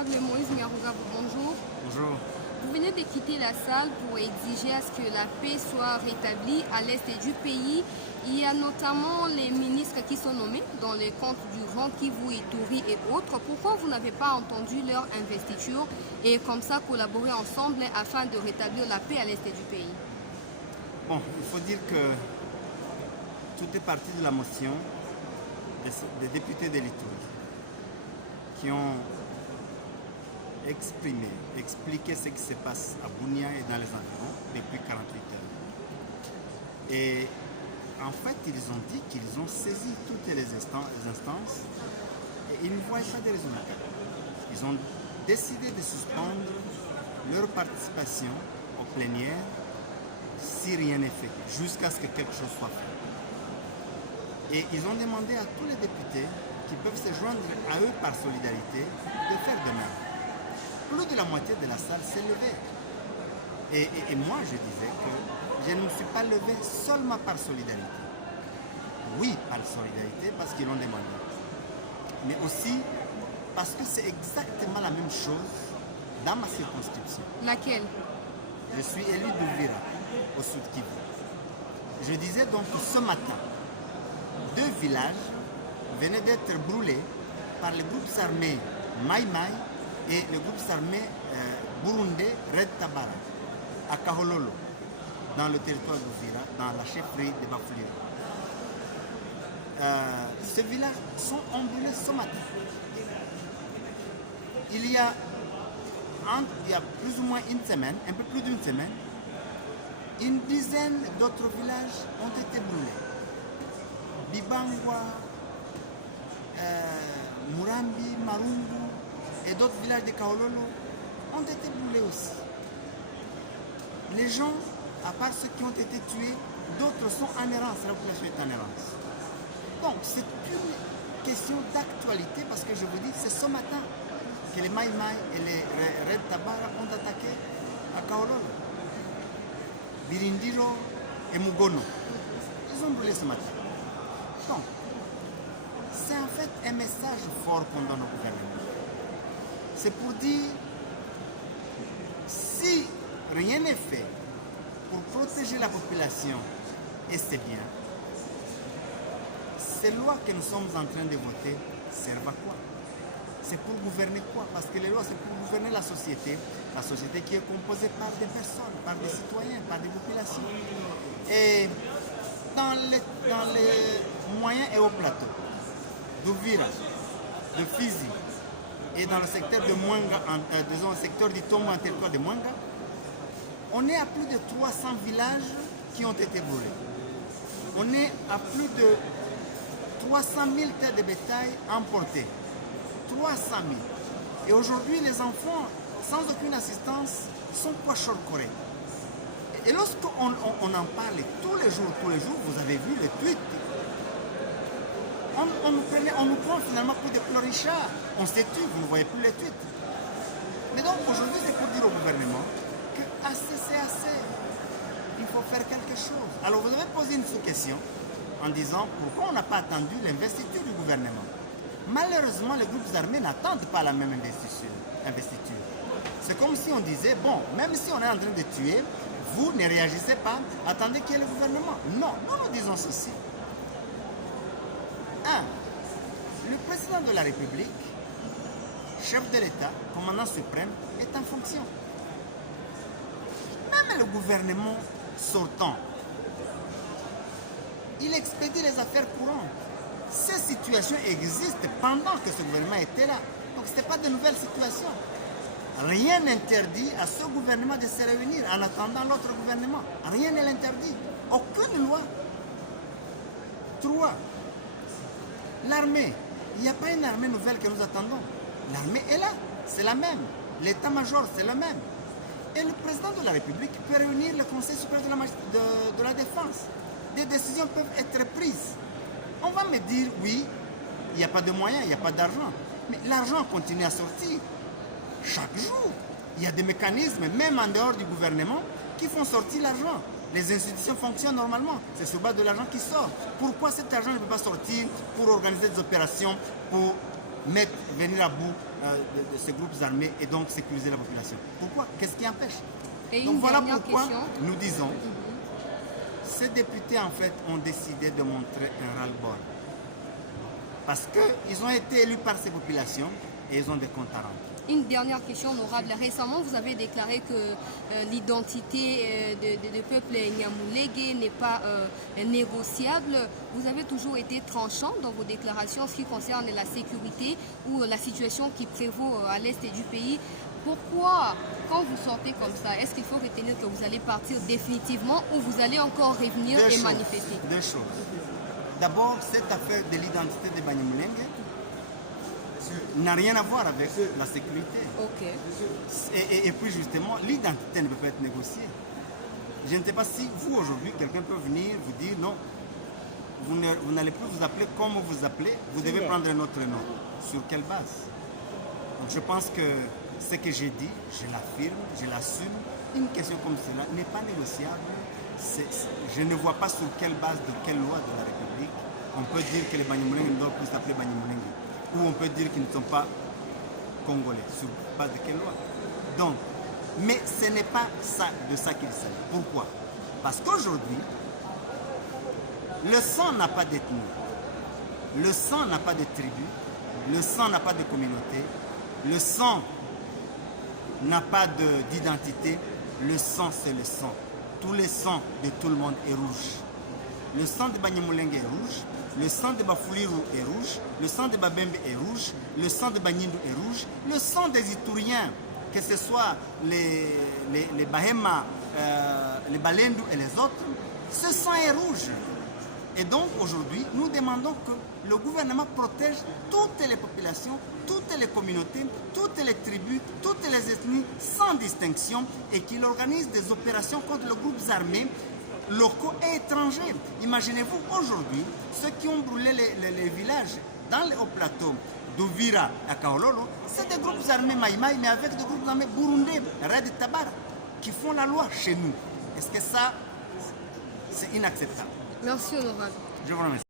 Honorable Moïse Nyaruga, bonjour. Bonjour. Vous venez de quitter la salle pour exiger à ce que la paix soit rétablie à l'est du pays. Il y a notamment les ministres qui sont nommés dans les comptes du Grand Kivu, Ituri et autres. Pourquoi vous n'avez pas entendu leur investiture et comme ça collaborer ensemble afin de rétablir la paix à l'est du pays? Bon, il faut dire que tout est parti de la motion des députés de l'Ituri qui ont expliqué ce qui se passe à Bunia et dans les environs depuis 48 heures. Et en fait, ils ont dit qu'ils ont saisi toutes les instances et ils ne voient pas de résultats. Ils ont décidé de suspendre leur participation aux plénières si rien n'est fait, jusqu'à ce que quelque chose soit fait. Et ils ont demandé à tous les députés qui peuvent se joindre à eux par solidarité de faire de même. Plus de la moitié de la salle s'est levée. Et moi, je disais que je ne me suis pas levé seulement par solidarité. Oui, par solidarité, parce qu'ils l'ont demandé. Mais aussi parce que c'est exactement la même chose dans ma circonscription. Laquelle? Je suis élu d'Uvira, au Sud Kivu. Je disais donc que ce matin, 2 villages venaient d'être brûlés par les groupes armés Mai Mai et le groupe armé burundais Red Tabara à Kahololo, dans le territoire d'Uvira, dans la chefferie de Bafulira. Ces villages sont brûlés ce matin. Il y a plus ou moins une semaine, un peu plus d'une semaine, une dizaine d'autres villages ont été brûlés. Bibangwa, Murambi, Marungu et d'autres villages de Kaololo ont été brûlés aussi. Les gens, à part ceux qui ont été tués, d'autres sont en errance, la population est en errance. Donc c'est une question d'actualité parce que je vous dis, c'est ce matin que les Mai Mai et les Red Tabara ont attaqué à Kaololo, Birindiro et Mugono. Ils ont brûlé ce matin. Donc, c'est en fait un message fort qu'on donne au gouvernement. C'est pour dire, si rien n'est fait pour protéger la population et ses biens, ces lois que nous sommes en train de voter servent à quoi? C'est pour gouverner quoi? Parce que les lois, c'est pour gouverner la société qui est composée par des personnes, par des citoyens, par des populations. Et dans les moyens et hauts plateaux, d'Uvira, de Fizi, et dans le secteur de Mwanga, disons le secteur d'Itongo en territoire de Mwanga, on est à plus de 300 villages qui ont été brûlés. On est à plus de 300 000 têtes de bétail emportées. 300 000. Et aujourd'hui, les enfants, sans aucune assistance, sont pochorcorés. Et lorsqu'on en parle tous les jours, vous avez vu les tweets, on nous prend finalement pour des plorichards. On se tue, vous ne voyez plus les tweets. Mais donc aujourd'hui, c'est pour dire au gouvernement que assez, c'est assez. Il faut faire quelque chose. Alors vous avez posé une sous-question en disant pourquoi on n'a pas attendu l'investiture du gouvernement. Malheureusement, les groupes armés n'attendent pas la même investiture. C'est comme si on disait, bon, même si on est en train de tuer, vous ne réagissez pas, attendez qu'il y ait le gouvernement. Non, nous disons ceci. 1. Le président de la République, chef de l'État, commandant suprême, est en fonction. Même le gouvernement sortant, il expédie les affaires courantes. Ces situations existent pendant que ce gouvernement était là. Donc ce n'est pas de nouvelles situations. Rien n'interdit à ce gouvernement de se réunir en attendant l'autre gouvernement. Rien ne l'interdit. Aucune loi. 3. L'armée. Il n'y a pas une armée nouvelle que nous attendons. L'armée est là. C'est la même. L'état-major, c'est le même. Et le président de la République peut réunir le Conseil supérieur de la défense. Des décisions peuvent être prises. On va me dire, oui, il n'y a pas de moyens, il n'y a pas d'argent. Mais l'argent continue à sortir. Chaque jour, il y a des mécanismes, même en dehors du gouvernement, qui font sortir l'argent. Les institutions fonctionnent normalement. C'est sur base de l'argent qui sort. Pourquoi cet argent ne peut pas sortir pour organiser des opérations, pour venir à bout de ces groupes armés et donc sécuriser la population. Pourquoi? Qu'est-ce qui empêche? Et Donc une voilà dernière pourquoi question. nous disons, ces députés en fait ont décidé de montrer un ras-le-bol. Parce qu'ils ont été élus par ces populations et ils ont des comptes à rendre. Une dernière question, honorable. Récemment, vous avez déclaré que l'identité du peuple Nyamulenge n'est pas négociable. Vous avez toujours été tranchant dans vos déclarations en ce qui concerne la sécurité ou la situation qui prévaut à l'est du pays. Pourquoi, quand vous sortez comme ça, est-ce qu'il faut retenir que vous allez partir définitivement ou vous allez encore revenir et manifester? Deux choses. D'abord, cette affaire de l'identité de Banyamulenge n'a rien à voir avec la sécurité. Ok. Et puis justement, l'identité ne peut pas être négociée. Je ne sais pas si vous aujourd'hui, quelqu'un peut venir vous dire non, vous n'allez plus vous appeler comme vous vous appelez, vous devez prendre un autre nom. Sur quelle base? Donc je pense que ce que j'ai dit, je l'affirme, je l'assume. Une question comme cela n'est pas négociable. Je ne vois pas sur quelle base de quelle loi de la République on peut dire que les Banyamulenge ne doivent plus s'appeler Banyamulenge. Ou on peut dire qu'ils ne sont pas congolais. Sur base de quelle loi? Donc, mais ce n'est pas ça, de ça qu'il s'agit. Pourquoi? Parce qu'aujourd'hui, le sang n'a pas d'ethnie. Le sang n'a pas de tribu. Le sang n'a pas de communauté. Le sang n'a pas d'identité. Le sang, c'est le sang. Tout le sang de tout le monde est rouge. Le sang de Banyamulenge est rouge. Le sang de Bafuliru est rouge, le sang de Babembe est rouge, le sang de Banyindu est rouge, le sang des Ituriens, que ce soit les Bahema, les Balendu et les autres, ce sang est rouge. Et donc aujourd'hui, nous demandons que le gouvernement protège toutes les populations, toutes les communautés, toutes les tribus, toutes les ethnies, sans distinction, et qu'il organise des opérations contre les groupes armés locaux et étrangers. Imaginez-vous aujourd'hui, ceux qui ont brûlé les villages dans les hauts plateaux d'Uvira à Kaololo, c'est des groupes armés Maïmaï, mais avec des groupes armés burundais, Red Tabar, qui font la loi chez nous. Est-ce que ça, c'est inacceptable? Merci, honorable. Je vous remercie.